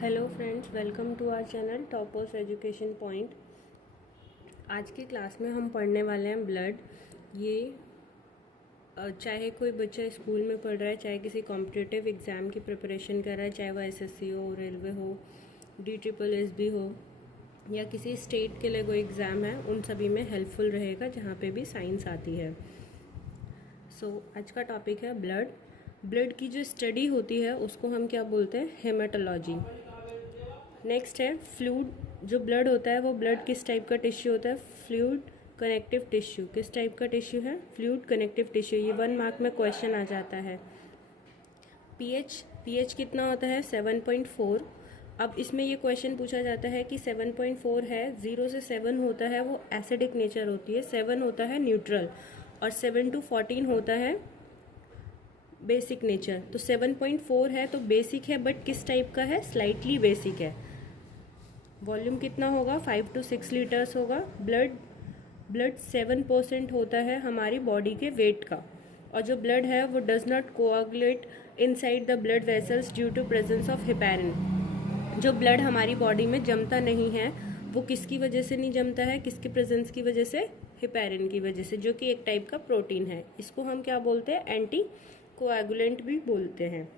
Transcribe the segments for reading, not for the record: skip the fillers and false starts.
Hello friends, welcome to our channel toppers education point. आज की class में हम पढ़ने वाले हैं ब्लड। ये चाहे कोई बच्चा स्कूल में पढ़ रहा है, चाहे किसी कॉम्पिटिटिव एग्ज़ाम की प्रिपरेशन कर रहा है, चाहे वो एसएससी हो, रेलवे हो, DSSB हो या किसी स्टेट के लिए कोई एग्ज़ाम है, उन सभी में हेल्पफुल रहेगा जहाँ पे भी साइंस आती है। आज का टॉपिक है ब्लड। ब्लड की जो स्टडी होती है उसको हम क्या बोलते हैं? हेमाटोलॉजी। नेक्स्ट है फ्लूइड। जो ब्लड होता है वो ब्लड किस टाइप का टिश्यू होता है? Fluid connective tissue. किस टाइप का टिश्यू है? Fluid connective tissue. ये 1 मार्क में क्वेश्चन आ जाता है। पीएच कितना होता है? 7.4। अब इसमें ये क्वेश्चन पूछा जाता है कि 7.4 है, 0 से 7 होता है वो एसिडिक नेचर होती है, 7 होता है न्यूट्रल, और 7 to 14 होता है बेसिक नेचर। तो 7.4 है तो बेसिक है, बट किस टाइप का है? स्लाइटली बेसिक है। वॉल्यूम कितना होगा? 5 to 6 लीटर्स होगा। ब्लड 7% होता है हमारी बॉडी के वेट का, और जो ब्लड है वो does not coagulate inside the blood vessels due to presence of heparin. जो ब्लड हमारी बॉडी में जमता नहीं है वो किसकी वजह से नहीं जमता है? किसकी प्रेजेंस की वजह से? हेपेरिन की वजह से, जो कि एक टाइप का प्रोटीन है। इसको हम क्या बोलते हैं? एंटी कोआगुलेंट भी बोलते हैं।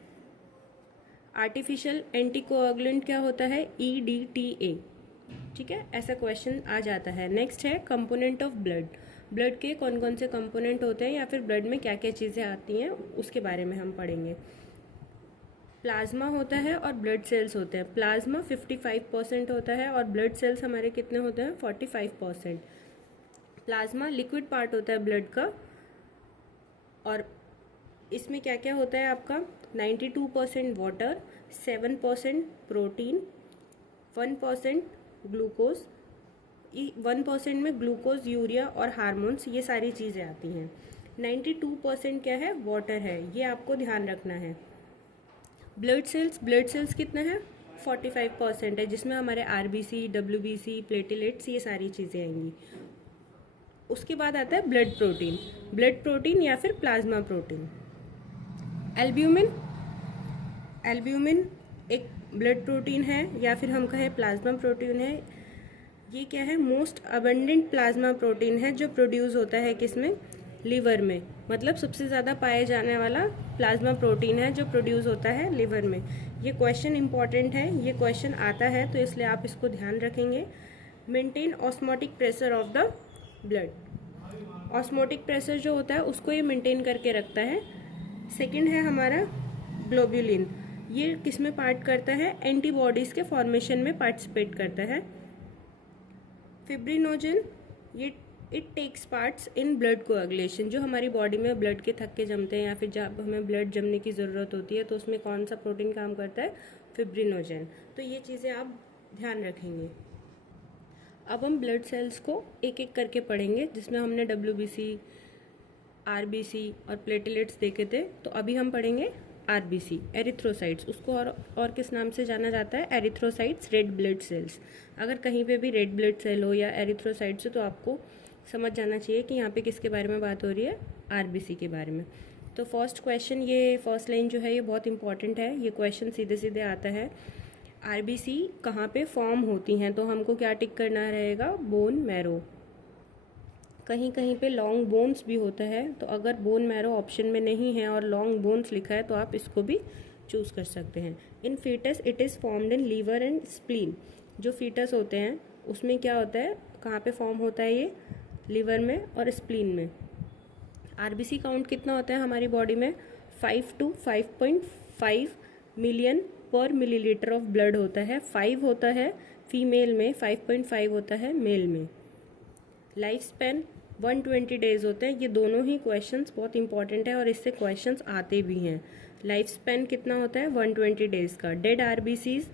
आर्टिफिशियल एंटीकोआगुलेंट क्या होता है? EDTA। ठीक है, ऐसा क्वेश्चन आ जाता है। नेक्स्ट है कंपोनेंट ऑफ ब्लड। ब्लड के कौन कौन से कंपोनेंट होते हैं या फिर ब्लड में क्या क्या चीज़ें आती हैं उसके बारे में हम पढ़ेंगे। प्लाज्मा होता है और ब्लड सेल्स होते हैं। प्लाज्मा 55% होता है और ब्लड सेल्स हमारे कितने होते हैं? 45%। प्लाज्मा लिक्विड पार्ट होता है ब्लड का, और इसमें क्या क्या होता है आपका? 92% वाटर, 7% प्रोटीन, 1% ग्लूकोज, 1% में ग्लूकोज, यूरिया और हार्मोन्स, ये सारी चीज़ें आती हैं। 92% क्या है? वाटर है, ये आपको ध्यान रखना है। ब्लड सेल्स कितना है? 45% है, जिसमें हमारे RBC, WBC, प्लेटलेट्स, ये सारी चीज़ें आएंगी। उसके बाद आता है ब्लड प्रोटीन या फिर प्लाज्मा प्रोटीन। एल्ब्यूमिन एक ब्लड प्रोटीन है या फिर हम कहें प्लाज्मा प्रोटीन है। ये क्या है? मोस्ट अबंडेंट प्लाज्मा प्रोटीन है जो प्रोड्यूस होता है किसमें? लिवर में। मतलब सबसे ज़्यादा पाए जाने वाला प्लाज्मा प्रोटीन है जो प्रोड्यूस होता है लिवर में। ये क्वेश्चन इंपॉर्टेंट है, ये क्वेश्चन आता है तो इसलिए आप इसको ध्यान रखेंगे। Maintain osmotic pressure of the blood. Osmotic pressure जो होता है उसको ये मेंटेन करके रखता है। सेकंड है हमारा ग्लोब्यूलिन। ये किस में पार्ट करता है? एंटीबॉडीज़ के फॉर्मेशन में पार्टिसिपेट करता है। फिब्रिनोजन, ये it takes parts in blood coagulation. जो हमारी बॉडी में ब्लड के थक्के जमते हैं या फिर जब हमें ब्लड जमने की ज़रूरत होती है तो उसमें कौन सा प्रोटीन काम करता है? फिब्रिनोजन। तो ये चीज़ें आप ध्यान रखेंगे। अब हम ब्लड सेल्स को एक एक करके पढ़ेंगे, जिसमें हमने WBC, RBC और प्लेटलेट्स देखे थे। तो अभी हम पढ़ेंगे RBC, एरिथ्रोसाइट्स। उसको और किस नाम से जाना जाता है? Erythrocytes, red blood cells. अगर कहीं पे भी रेड ब्लड सेल हो या एरिथ्रोसाइट्स हो तो आपको समझ जाना चाहिए कि यहाँ पे किसके बारे में बात हो रही है? RBC के बारे में। तो फर्स्ट क्वेश्चन, ये फर्स्ट लाइन जो है ये बहुत इंपॉर्टेंट है। ये क्वेश्चन सीधे सीधे आता है। RBC कहाँ पे फॉर्म होती हैं? तो हमको क्या टिक करना रहेगा? Bone marrow. कहीं कहीं पे लॉन्ग बोन्स भी होता है, तो अगर बोन मैरो ऑप्शन में नहीं है और लॉन्ग बोन्स लिखा है तो आप इसको भी चूज़ कर सकते हैं। In fetus it is formed in liver and spleen. जो फीटस होते हैं उसमें क्या होता है? कहाँ पे फॉर्म होता है ये? लीवर में और स्प्लीन में। RBC काउंट कितना होता है हमारी बॉडी में? 5 to 5.5 मिलियन पर मिलीलीटर ऑफ ब्लड होता है। 5 होता है फीमेल में, 5.5 होता है मेल में। लाइफ स्पैन 120 डेज होते हैं। ये दोनों ही क्वेश्चंस बहुत इंपॉर्टेंट है और इससे क्वेश्चंस आते भी हैं। लाइफ स्पैन कितना होता है? 120 डेज का। डेड RBCs,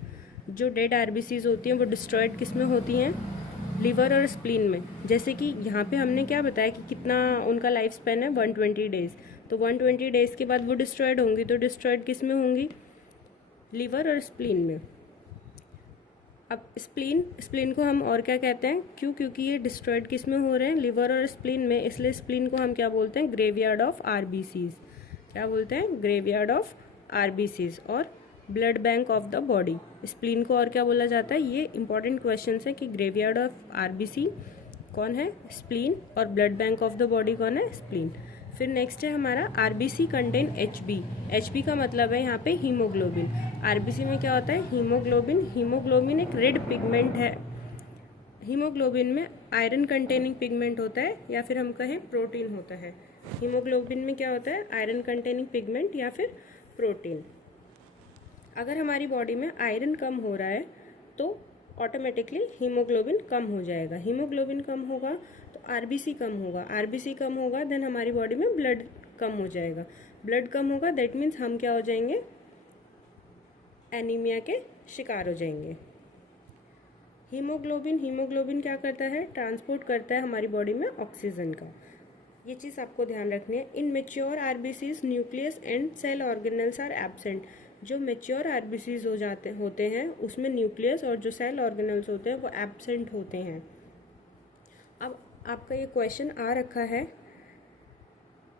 जो डेड RBCs होती हैं वो डिस्ट्रॉयड किस में होती हैं? लिवर और स्प्लीन में। जैसे कि यहाँ पे हमने क्या बताया कि कितना उनका लाइफ स्पैन है? 120 डेज। तो 120 डेज के बाद वो डिस्ट्रॉयड होंगी, तो डिस्ट्रॉयड किस में होंगी? लिवर और स्प्लीन में। अब स्प्लीन को हम और क्या कहते हैं? क्योंकि ये डिस्ट्रॉयड किस में हो रहे हैं? लिवर और स्प्लीन में, इसलिए स्प्लीन को हम क्या बोलते हैं? Graveyard of RBCs। क्या बोलते हैं? Graveyard of RBCs। और blood bank of the body. Spleen को और क्या बोला जाता है, ये इंपॉर्टेंट क्वेश्चन है कि ग्रेवयार्ड ऑफ आरबीसी कौन है, स्प्लीन, और blood bank of the body कौन है, स्प्लीन। फिर नेक्स्ट है हमारा आरबीसी कंटेन एचबी। एचबी का मतलब है यहाँ पे हीमोग्लोबिन। आरबीसी में क्या होता है, हीमोग्लोबिन। हीमोग्लोबिन एक रेड पिगमेंट है। हीमोग्लोबिन में आयरन कंटेनिंग पिगमेंट होता है या फिर हम कहें प्रोटीन होता है। हीमोग्लोबिन में क्या होता है, आयरन कंटेनिंग पिगमेंट या फिर प्रोटीन। अगर हमारी बॉडी में आयरन कम हो रहा है तो ऑटोमेटिकली हीमोग्लोबिन कम हो जाएगा। हीमोग्लोबिन कम होगा तो आरबीसी कम होगा। आरबीसी कम होगा देन हमारी बॉडी में ब्लड कम हो जाएगा। ब्लड कम होगा दैट मीन्स हम क्या हो जाएंगे, एनीमिया के शिकार हो जाएंगे। हीमोग्लोबिन क्या करता है, ट्रांसपोर्ट करता है हमारी बॉडी में ऑक्सीजन का। ये चीज़ आपको ध्यान रखनी है। In mature RBCs nucleus and cell organelles are absent. जो मेच्योर आरबीसीज होते हैं उसमें न्यूक्लियस और जो सेल ऑर्गेनल्स होते हैं वो एब्सेंट होते हैं। अब आपका ये क्वेश्चन आ रखा है,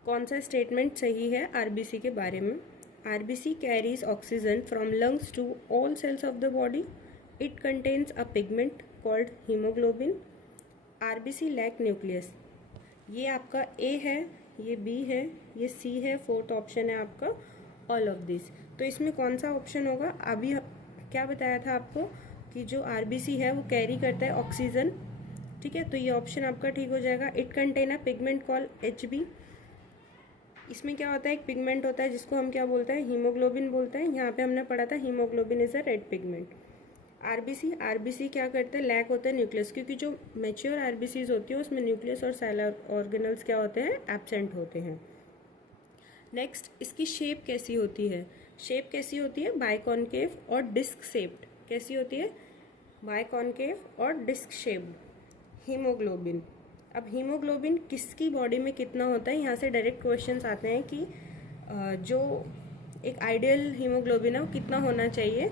कौन सा स्टेटमेंट सही है आरबीसी के बारे में। RBC carries oxygen from lungs to all cells of the body. It contains a pigment called haemoglobin. RBC lack nucleus. ये आपका ए है, ये बी है, ये सी है, फोर्थ ऑप्शन है आपका ऑल ऑफ दिस। तो इसमें कौन सा ऑप्शन होगा, अभी क्या बताया था आपको कि जो आरबीसी है वो कैरी करता है ऑक्सीजन, ठीक है, तो ये ऑप्शन आपका ठीक हो जाएगा। It contain a pigment call HB. इसमें क्या होता है, एक पिगमेंट होता है जिसको हम क्या बोलते हैं, हीमोग्लोबिन बोलते हैं। यहाँ पे हमने पढ़ा था haemoglobin is a red pigment. RBC क्या करते हैं, लैक होता है न्यूक्लियस, क्योंकि जो मैच्योर आरबीसीज होती है उसमें न्यूक्लियस और सेल ऑर्गेनल्स क्या होते हैं, एब्सेंट होते हैं। नेक्स्ट, इसकी शेप कैसी होती है, शेप कैसी होती है, बाइकॉनकेव और डिस्क शेप्ड। कैसी होती है, बाइकॉनकेव और डिस्क शेप्ड। हीमोग्लोबिन, अब हीमोग्लोबिन किसकी बॉडी में कितना होता है, यहाँ से डायरेक्ट क्वेश्चंस आते हैं कि जो एक आइडियल हीमोग्लोबिन है वो कितना होना चाहिए।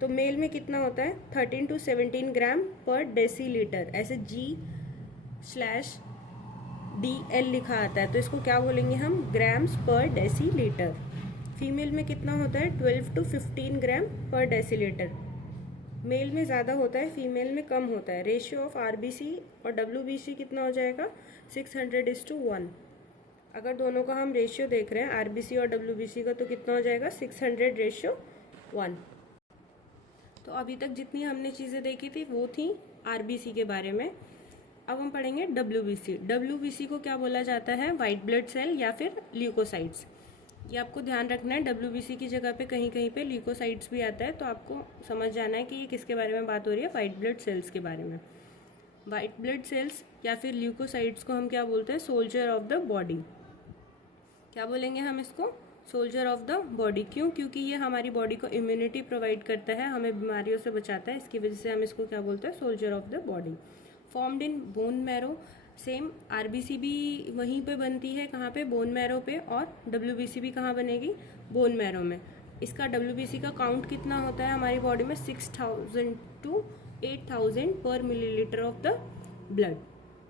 तो मेल में कितना होता है, 13 to 17 ग्राम पर डेसीलीटर। ऐसे G/DL लिखा आता है तो इसको क्या बोलेंगे हम, ग्राम्स पर डेसीलीटर। फीमेल में कितना होता है, 12 to 15 ग्राम पर डेसीलीटर। मेल में ज़्यादा होता है, फीमेल में कम होता है। रेशियो ऑफ आरबीसी और डब्ल्यूबीसी कितना हो जाएगा, 600:1। अगर दोनों का हम रेशियो देख रहे हैं आरबीसी और डब्ल्यूबीसी का, तो कितना हो जाएगा, 600:1। तो अभी तक जितनी हमने चीज़ें देखी थी वो थी आरबीसी के बारे में। अब हम पढ़ेंगे डब्ल्यूबीसी। डब्ल्यूबीसी को क्या बोला जाता है, वाइट ब्लड सेल या फिर ल्यूकोसाइट्स। ये आपको ध्यान रखना है, डब्ल्यूबीसी की जगह पे कहीं कहीं पे ल्यूकोसाइट्स भी आता है, तो आपको समझ जाना है कि ये किसके बारे में बात हो रही है, वाइट ब्लड सेल्स के बारे में। वाइट ब्लड सेल्स या फिर ल्यूकोसाइट्स को हम क्या बोलते हैं, सोल्जर ऑफ द बॉडी। क्या बोलेंगे हम इसको, सोल्जर ऑफ द बॉडी। क्यों, क्योंकि ये हमारी बॉडी को इम्यूनिटी प्रोवाइड करता है, हमें बीमारियों से बचाता है, इसकी वजह से हम इसको क्या बोलते हैं, soldier of the body. Formed in bone marrow. Same RBC भी वहीं पे बनती है, कहाँ पे, बोन मैरो पे, और डब्ल्यूबीसी भी कहाँ बनेगी, बोन मैरो में। इसका डब्ल्यूबीसी का काउंट कितना होता है हमारी बॉडी में, 6000 to 8000 पर millilitre of the blood.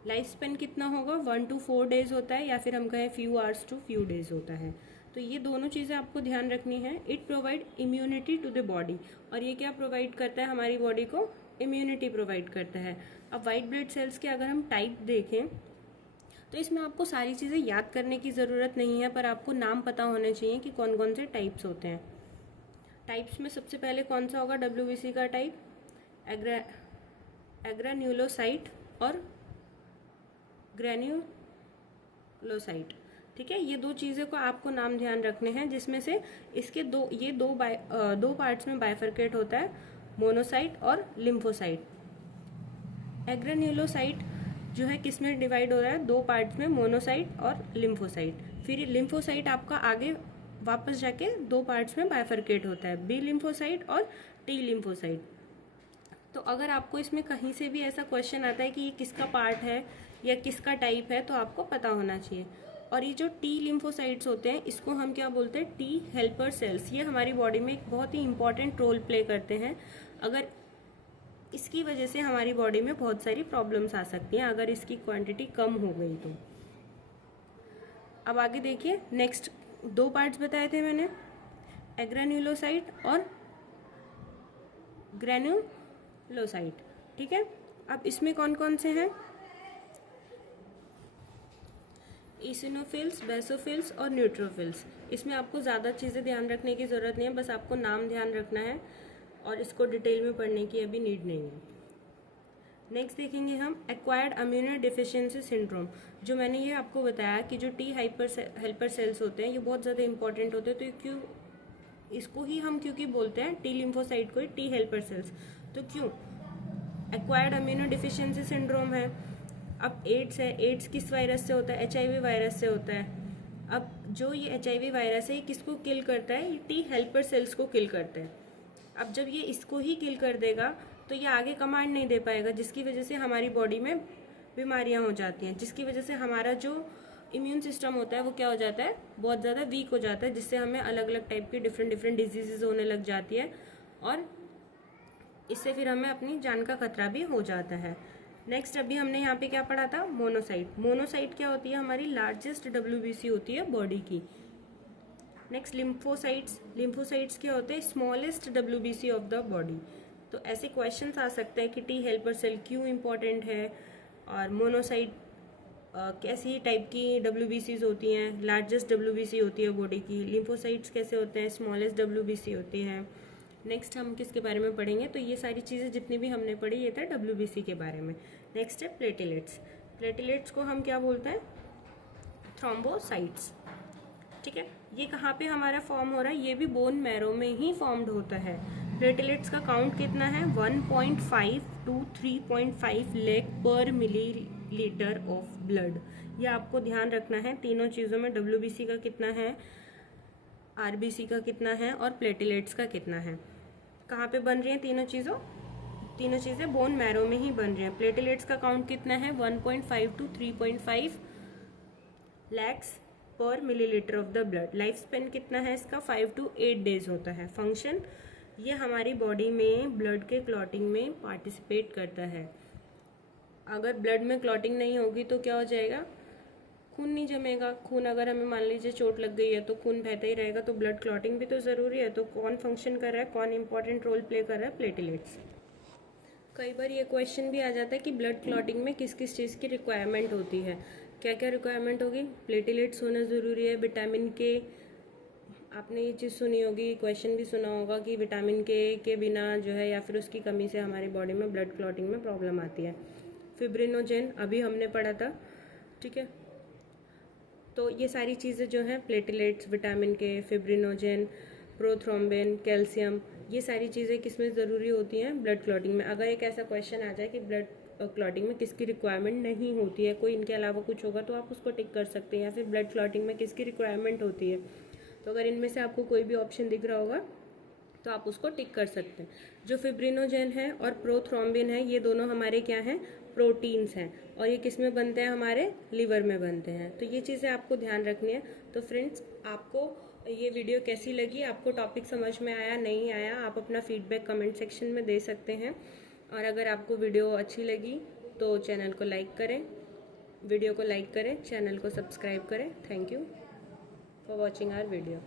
Life span कितना होगा, 1 to 4 days होता है, या फिर हम कहें few hours to few days होता है। तो ये दोनों चीज़ें आपको ध्यान रखनी है। It provide immunity to the body, और ये क्या प्रोवाइड करता है, हमारी बॉडी को इम्यूनिटी प्रोवाइड करता है। अब वाइट ब्लड सेल्स के अगर हम टाइप देखें तो इसमें आपको सारी चीज़ें याद करने की ज़रूरत नहीं है, पर आपको नाम पता होने चाहिए कि कौन कौन से टाइप्स होते हैं। टाइप्स में सबसे पहले कौन सा होगा डब्ल्यूबीसी का टाइप, एग्रान्यूलोसाइट और ग्रैन्युलोसाइट। ठीक है, ये दो चीज़ें को आपको नाम ध्यान रखने हैं, जिसमें से इसके दो पार्ट्स में बाइफरकेट होता है, मोनोसाइट और लिम्फोसाइट। एग्रान्यूलोसाइट जो है किस में डिवाइड हो रहा है, दो पार्ट्स में, मोनोसाइट और लिम्फोसाइट। फिर लिम्फोसाइट आपका आगे वापस जाके दो पार्ट्स में बाइफरकेट होता है, बी लिम्फोसाइट और टी लिम्फोसाइट। तो अगर आपको इसमें कहीं से भी ऐसा क्वेश्चन आता है कि ये किसका पार्ट है या किसका टाइप है, तो आपको पता होना चाहिए। और ये जो टी लिम्फोसाइट्स होते हैं इसको हम क्या बोलते हैं, टी हेल्पर सेल्स। ये हमारी बॉडी में एक बहुत ही इंपॉर्टेंट रोल प्ले करते हैं। अगर इसकी वजह से हमारी बॉडी में बहुत सारी प्रॉब्लम्स आ सकती हैं अगर इसकी क्वांटिटी कम हो गई तो। अब आगे देखिए, नेक्स्ट दो पार्ट्स बताए थे मैंने, एग्रान्यूलोसाइट और ग्रेन्युलोसाइट। ठीक है, अब इसमें कौन कौन से हैं, ईसिनोफिल्स, बेसोफिल्स और न्यूट्रोफिल्स। इसमें आपको ज़्यादा चीज़ें ध्यान रखने की ज़रूरत नहीं है, बस आपको नाम ध्यान रखना है और इसको डिटेल में पढ़ने की अभी नीड नहीं है। नेक्स्ट देखेंगे हम एक्वायर्ड इम्यूनो डिफिशियंसी सिंड्रोम। जो मैंने ये आपको बताया कि जो टी हेल्पर सेल्स होते हैं ये बहुत ज़्यादा इंपॉर्टेंट होते हैं, तो क्यों इसको ही हम क्योंकि बोलते हैं टी लिम्फोसाइट को ही टी हेल्पर सेल्स, तो क्यों एक्वायर्ड इम्यूनो डिफिशियंसी सिंड्रोम है। अब एड्स है, एड्स किस वायरस से होता है, HIV वायरस से होता है। अब जो ये HIV वायरस है ये किसको किल करता है, ये टी हेल्पर सेल्स को किल करता है। अब जब ये इसको ही किल कर देगा तो ये आगे कमांड नहीं दे पाएगा, जिसकी वजह से हमारी बॉडी में बीमारियां हो जाती हैं, जिसकी वजह से हमारा जो इम्यून सिस्टम होता है वो क्या हो जाता है, बहुत ज़्यादा वीक हो जाता है, जिससे हमें अलग अलग टाइप की डिफरेंट डिजीजेज होने लग जाती है और इससे फिर हमें अपनी जान का खतरा भी हो जाता है। नेक्स्ट अभी हमने यहाँ पे क्या पढ़ा था, मोनोसाइट। मोनोसाइट क्या होती है, हमारी लार्जेस्ट WBC होती है बॉडी की। Next lymphocytes. लिम्फोसाइट्स क्या होते हैं, smallest WBC of the body. तो ऐसे क्वेश्चंस आ सकते हैं कि टी हेल्पर सेल क्यों इम्पोर्टेंट है और मोनोसाइट कैसी टाइप की WBCs होती हैं, लार्जेस्ट WBC होती है बॉडी की, लिम्फोसाइट्स कैसे होते हैं, स्मॉलेस्ट WBC होती हैं। नेक्स्ट हम किसके बारे में पढ़ेंगे, तो ये सारी चीज़ें जितनी भी हमने पढ़ी ये था WBC के बारे में। नेक्स्ट है प्लेटलेट्स। प्लेटलेट्स को हम क्या बोलते हैं, थ्रोम्बोसाइट्स। ठीक है, ये कहाँ पे हमारा फॉर्म हो रहा है, ये भी बोन मैरो में ही फॉर्म्ड होता है। प्लेटलेट्स का काउंट कितना है, 1.5 to 3.5 लाख पर मिलीलीटर ऑफ ब्लड। ये आपको ध्यान रखना है तीनों चीज़ों में, WBC का कितना है, RBC का कितना है और प्लेटलेट्स का कितना है। कहाँ पे बन रही हैं तीनों चीज़ें बोन मैरो में ही बन रही हैं। प्लेटलेट्स का काउंट कितना है, 1.5 to 3.5 लैक्स पर millilitre of the blood. Life span कितना है इसका, 5 to 8 डेज होता है। फंक्शन, ये हमारी बॉडी में ब्लड के क्लॉटिंग में पार्टिसिपेट करता है। अगर ब्लड में क्लॉटिंग नहीं होगी तो क्या हो जाएगा, खून नहीं जमेगा। खून अगर हमें मान लीजिए चोट लग गई है तो खून बहता ही रहेगा, तो ब्लड क्लॉटिंग भी तो ज़रूरी है। तो कौन फंक्शन कर रहा है, कौन इंपॉर्टेंट रोल प्ले कर रहा है, प्लेटलेट्स। कई बार ये क्वेश्चन भी आ जाता है कि ब्लड क्लॉटिंग में किस किस चीज़ की रिक्वायरमेंट होती है। क्या क्या रिक्वायरमेंट होगी, प्लेटलेट्स होना ज़रूरी है, विटामिन के, आपने ये चीज़ सुनी होगी, क्वेश्चन भी सुना होगा कि विटामिन के बिना जो है या फिर उसकी कमी से हमारी बॉडी में ब्लड क्लॉटिंग में प्रॉब्लम आती है। फिब्रिनोजेन अभी हमने पढ़ा था। ठीक है, तो ये सारी चीज़ें जो हैं, प्लेटलेट्स, विटामिन के, फिब्रिनोजेन, प्रोथ्रोम्बिन, कैल्शियम, ये सारी चीज़ें किसमें ज़रूरी होती हैं, ब्लड क्लॉटिंग में। अगर एक ऐसा क्वेश्चन आ जाए कि ब्लड क्लॉटिंग में किसकी रिक्वायरमेंट नहीं होती है, कोई इनके अलावा कुछ होगा, तो आप उसको टिक कर सकते हैं। या फिर ब्लड क्लॉटिंग में किसकी रिक्वायरमेंट होती है, तो अगर इनमें से आपको कोई भी ऑप्शन दिख रहा होगा तो आप उसको टिक कर सकते हैं। जो फिब्रिनोजेन है और प्रोथ्रोम्बिन है, ये दोनों हमारे क्या हैं, प्रोटीन्स हैं, और ये किस में बनते हैं, हमारे लिवर में बनते हैं। तो ये चीज़ें आपको ध्यान रखनी है। तो फ्रेंड्स, आपको ये वीडियो कैसी लगी, आपको टॉपिक समझ में आया, नहीं आया, आप अपना फीडबैक कमेंट सेक्शन में दे सकते हैं। और अगर आपको वीडियो अच्छी लगी तो चैनल को लाइक करें, वीडियो को लाइक करें, चैनल को सब्सक्राइब करें। Thank you for watching our video.